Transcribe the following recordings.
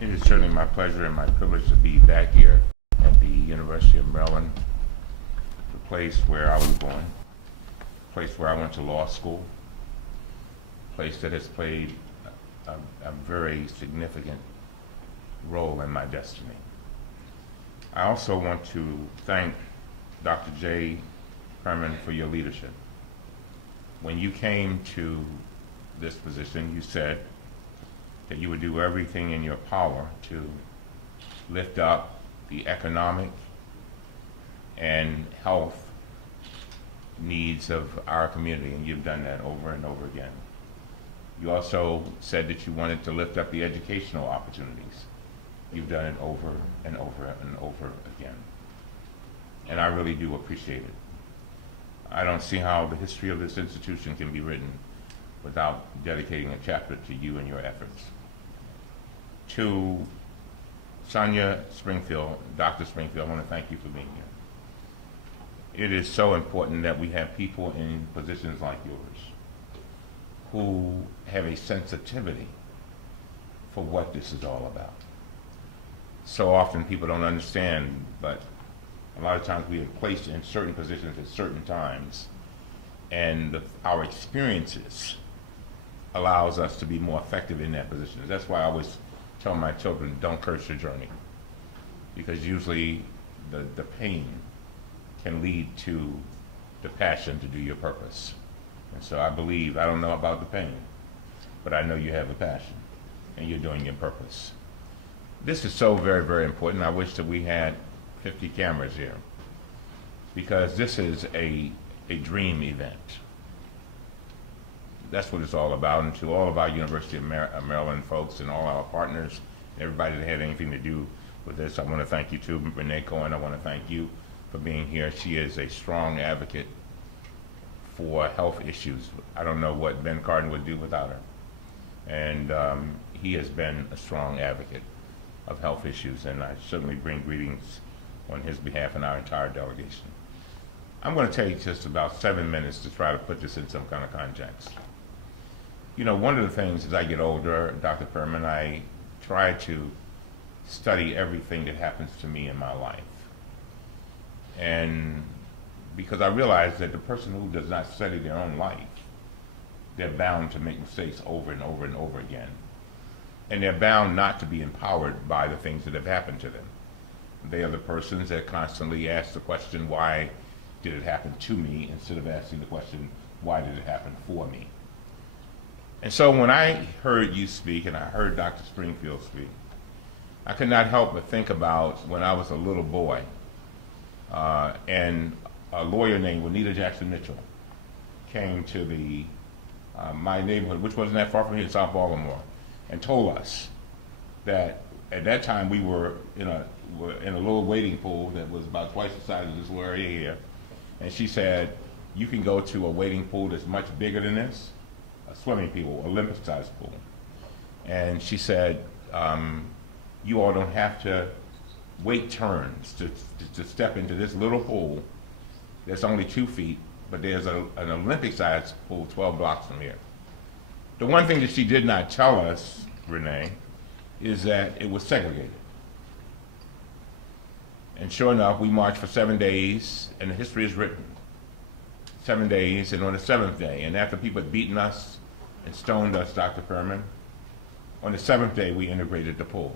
It is certainly my pleasure and my privilege to be back here at the University of Maryland, the place where I was born, the place where I went to law school, a place that has played a very significant role in my destiny. I also want to thank Dr. J. Herman for your leadership. When you came to this position, you said that you would do everything in your power to lift up the economic and health needs of our community, and you've done that over and over again. You also said that you wanted to lift up the educational opportunities. You've done it over and over and over again. And I really do appreciate it. I don't see how the history of this institution can be written without dedicating a chapter to you and your efforts. To Sonia Springfield, Dr. Springfield, I want to thank you for being here. It is so important that we have people in positions like yours who have a sensitivity for what this is all about. So often people don't understand, but a lot of times we are placed in certain positions at certain times, and our experiences allows us to be more effective in that position. That's why I always tell my children, don't curse your journey, because usually the pain can lead to the passion to do your purpose. And so I believe, I don't know about the pain, but I know you have a passion and you're doing your purpose. This is so very, very important. I wish that we had 50 cameras here, because this is a dream event. That's what it's all about. And to all of our University of Maryland folks and all our partners, everybody that had anything to do with this, I want to thank you too. Renee Cohen, I want to thank you for being here. She is a strong advocate for health issues. I don't know what Ben Cardin would do without her. And he has been a strong advocate of health issues, and I certainly bring greetings on his behalf and our entire delegation. I'm going to take just about 7 minutes to try to put this in some kind of context. You know, one of the things as I get older, Dr. Perman, I try to study everything that happens to me in my life. And because I realize that the person who does not study their own life, they're bound to make mistakes over and over and over again. And they're bound not to be empowered by the things that have happened to them. They are the persons that constantly ask the question, why did it happen to me, instead of asking the question, why did it happen for me? And so when I heard you speak, and I heard Dr. Springfield speak, I could not help but think about when I was a little boy, and a lawyer named Juanita Jackson Mitchell came to my neighborhood, which wasn't that far from here in South Baltimore, and told us that at that time we were in a little wading pool that was about twice the size of this little area here. And she said, you can go to a wading pool that's much bigger than this, a swimming pool, Olympic-sized pool. And she said, you all don't have to wait turns to step into this little pool that's only 2 feet, but there's an Olympic-sized pool 12 blocks from here. The one thing that she did not tell us, Renee, is that it was segregated. And sure enough, we marched for 7 days, and the history is written. 7 days, and on the 7th day, and after people had beaten us and stoned us, Dr. Perman, on the 7th day, we integrated the pool.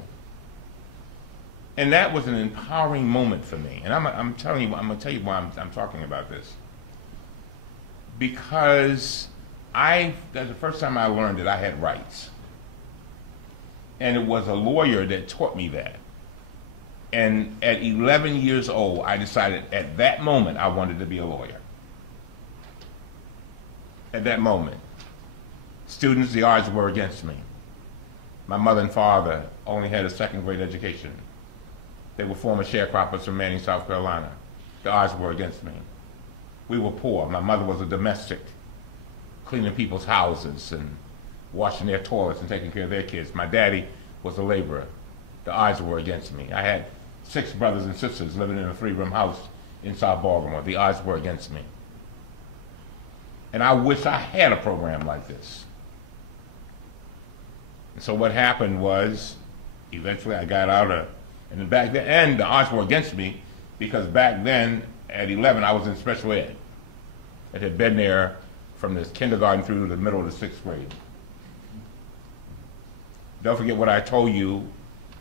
And that was an empowering moment for me. And I'm going to tell you why I'm talking about this. Because that's the first time I learned that I had rights. And it was a lawyer that taught me that. And at 11 years old, I decided at that moment I wanted to be a lawyer. At that moment. Students, the odds were against me. My mother and father only had a 2nd grade education. They were former sharecroppers from Manning, South Carolina. The odds were against me. We were poor. My mother was a domestic, cleaning people's houses and washing their toilets and taking care of their kids. My daddy was a laborer. The odds were against me. I had 6 brothers and sisters living in a 3-room house in South Baltimore. The odds were against me. And I wish I had a program like this. And so what happened was eventually I got out of, and back then, and the odds were against me, because back then, at 11, I was in special ed. I had been there from the kindergarten through the middle of the 6th grade. Don't forget what I told you.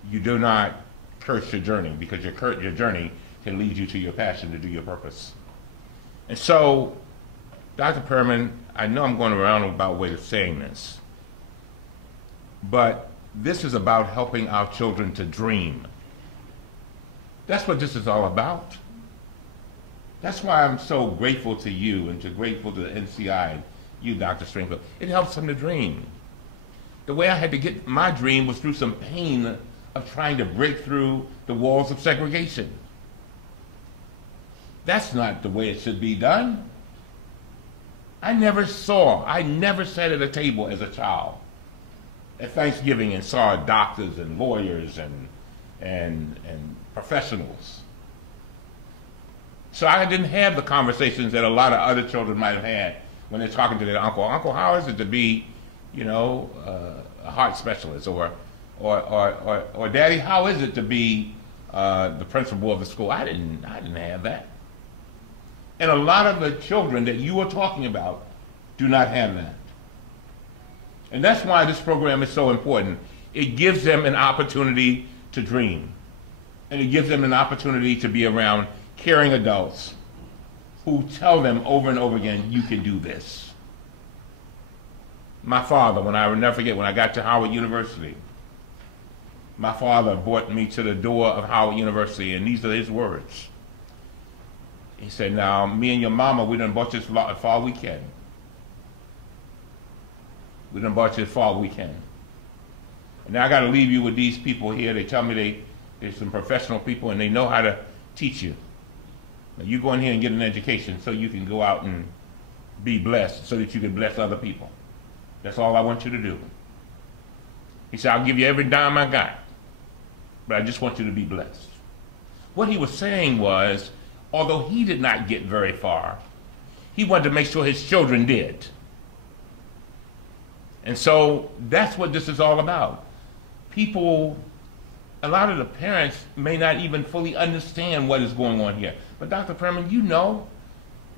You do not curse your journey, because your journey can lead you to your passion, to do your purpose. And so, Dr. Perman, I know I'm going around about way of saying this, but this is about helping our children to dream. That's what this is all about. That's why I'm so grateful to you and grateful to the NCI, you, Dr. Stringfield. It helps them to dream. The way I had to get my dream was through some pain of trying to break through the walls of segregation. That's not the way it should be done. I never sat at a table as a child at Thanksgiving and saw doctors and lawyers and professionals. So I didn't have the conversations that a lot of other children might have had when they're talking to their uncle. Uncle, how is it to be, you know, a heart specialist? Or Daddy, how is it to be the principal of the school? I didn't have that. And a lot of the children that you are talking about do not have that. And that's why this program is so important. It gives them an opportunity to dream. And it gives them an opportunity to be around caring adults who tell them over and over again, you can do this. My father, I will never forget, when I got to Howard University, my father brought me to the door of Howard University, and these are his words. He said, now, me and your mama, we done bought you as far as we can. We done bought you as far as we can. And now I got to leave you with these people here. They tell me they're some professional people, and they know how to teach you. Now, you go in here and get an education so you can go out and be blessed, so that you can bless other people. That's all I want you to do. He said, I'll give you every dime I got, but I just want you to be blessed. What he was saying was, although he did not get very far, he wanted to make sure his children did. And so that's what this is all about. People, a lot of the parents may not even fully understand what is going on here. But Dr. Perman, you know,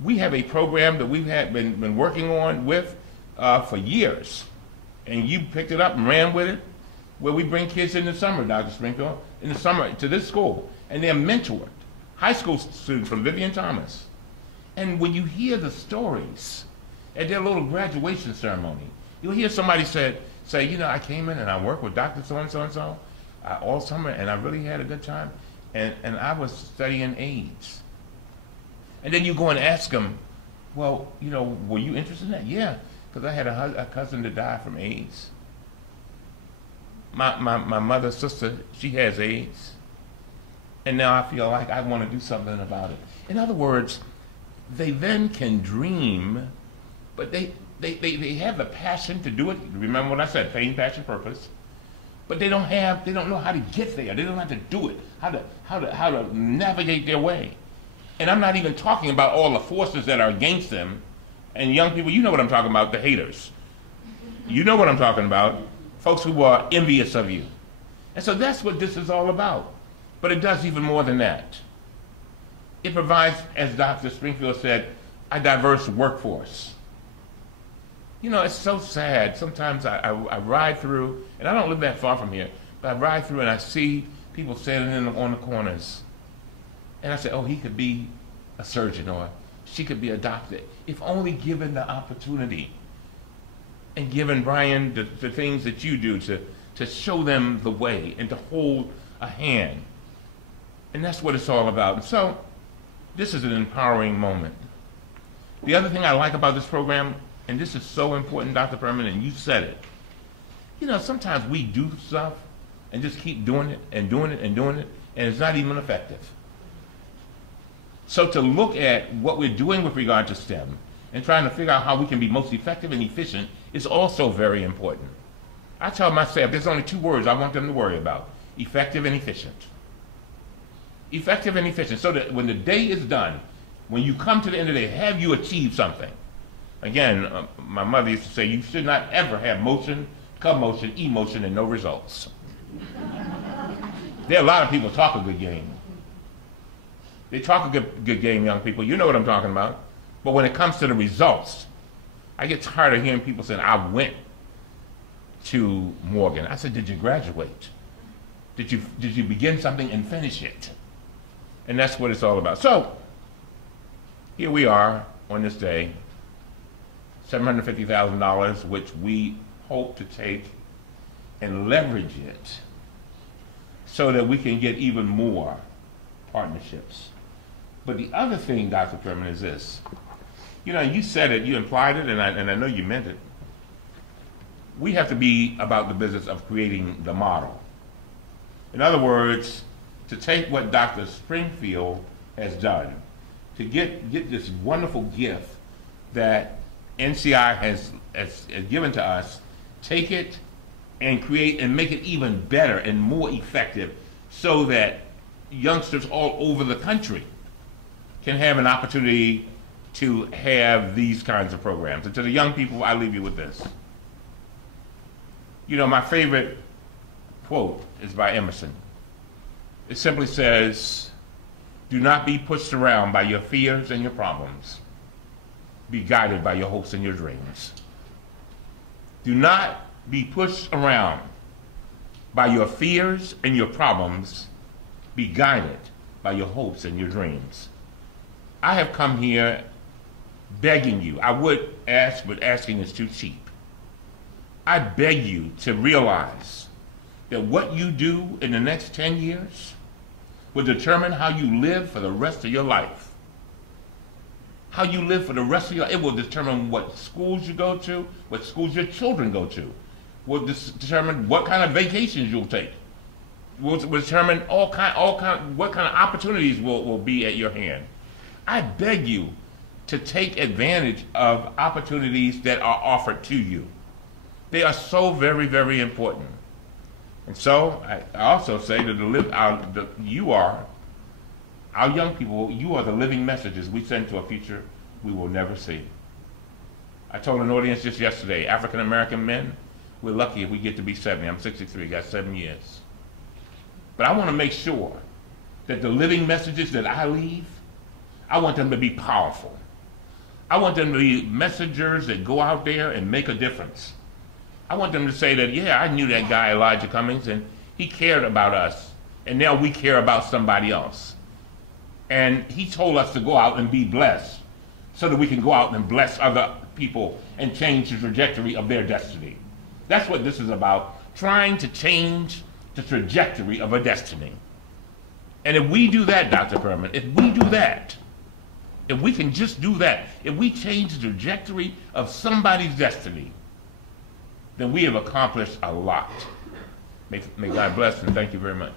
we have a program that we've been working on with for years. And you picked it up and ran with it, where we bring kids in the summer, Dr. Springfield, in the summer to this school, and they're mentored. High school students from Vivian Thomas. And when you hear the stories at their little graduation ceremony, you'll hear somebody say, you know, I came in and I worked with Dr. So-and-so all summer, and I really had a good time, and I was studying AIDS. And then you go and ask them, well, you know, were you interested in that? Yeah, because I had a cousin that died from AIDS. My mother's sister, she has AIDS. And now I feel like I want to do something about it. In other words, they then can dream, but they have the passion to do it. Remember what I said, pain, passion, purpose. But they don't know how to get there. They don't know how to do it, how to navigate their way. And I'm not even talking about all the forces that are against them. And young people, you know what I'm talking about, the haters. You know what I'm talking about, folks who are envious of you. And so that's what this is all about. But it does even more than that. It provides, as Dr. Springfield said, a diverse workforce. You know, it's so sad. Sometimes I ride through, and I don't live that far from here, but I ride through and I see people standing on the corners. And I say, oh, he could be a surgeon, or she could be a doctor, if only given the opportunity. And given Brian the things that you do to show them the way and to hold a hand. And that's what it's all about. And so, this is an empowering moment. The other thing I like about this program, and this is so important, Dr. Perman, and you said it. You know, sometimes we do stuff and just keep doing it and doing it and doing it, and it's not even effective. So to look at what we're doing with regard to STEM and trying to figure out how we can be most effective and efficient is also very important. I tell my staff, there's only 2 words I want them to worry about: effective and efficient. Effective and efficient, so that when the day is done, when you come to the end of the day, have you achieved something? Again, my mother used to say, you should not ever have motion, commotion, emotion, and no results. There are a lot of people talk a good game. They talk a good game, young people. You know what I'm talking about. But when it comes to the results, I get tired of hearing people saying, I went to Morgan. I said, did you graduate? Did you begin something and finish it? And that's what it's all about. So, here we are on this day, $750,000, which we hope to take and leverage it so that we can get even more partnerships. But the other thing, Dr. Perman, is this. You know, you said it, you implied it, and I know you meant it. We have to be about the business of creating the model. In other words, to take what Dr. Springfield has done, to get this wonderful gift that NCI has given to us, take it and create and make it even better and more effective so that youngsters all over the country can have an opportunity to have these kinds of programs. And to the young people, I leave you with this. You know, my favorite quote is by Emerson. It simply says, do not be pushed around by your fears and your problems. Be guided by your hopes and your dreams. Do not be pushed around by your fears and your problems. Be guided by your hopes and your dreams. I have come here begging you. I would ask, but asking is too cheap. I beg you to realize that what you do in the next 10 years will determine how you live for the rest of your life. How you live for the rest of your life. It will determine what schools you go to, what schools your children go to. Will determine what kind of vacations you'll take. Will determine what kind of opportunities will be at your hand. I beg you to take advantage of opportunities that are offered to you. They are so very, very important. And so I also say that you are, our young people, you are the living messages we send to a future we will never see. I told an audience just yesterday, African American men, we're lucky if we get to be 70. I'm 63, got 7 years. But I want to make sure that the living messages that I leave, I want them to be powerful. I want them to be messengers that go out there and make a difference. I want them to say that, yeah, I knew that guy, Elijah Cummings, and he cared about us, and now we care about somebody else. And he told us to go out and be blessed so that we can go out and bless other people and change the trajectory of their destiny. That's what this is about, trying to change the trajectory of a destiny. And if we do that, Dr. Perman, if we do that, if we can just do that, if we change the trajectory of somebody's destiny, then we have accomplished a lot. May God bless and thank you very much.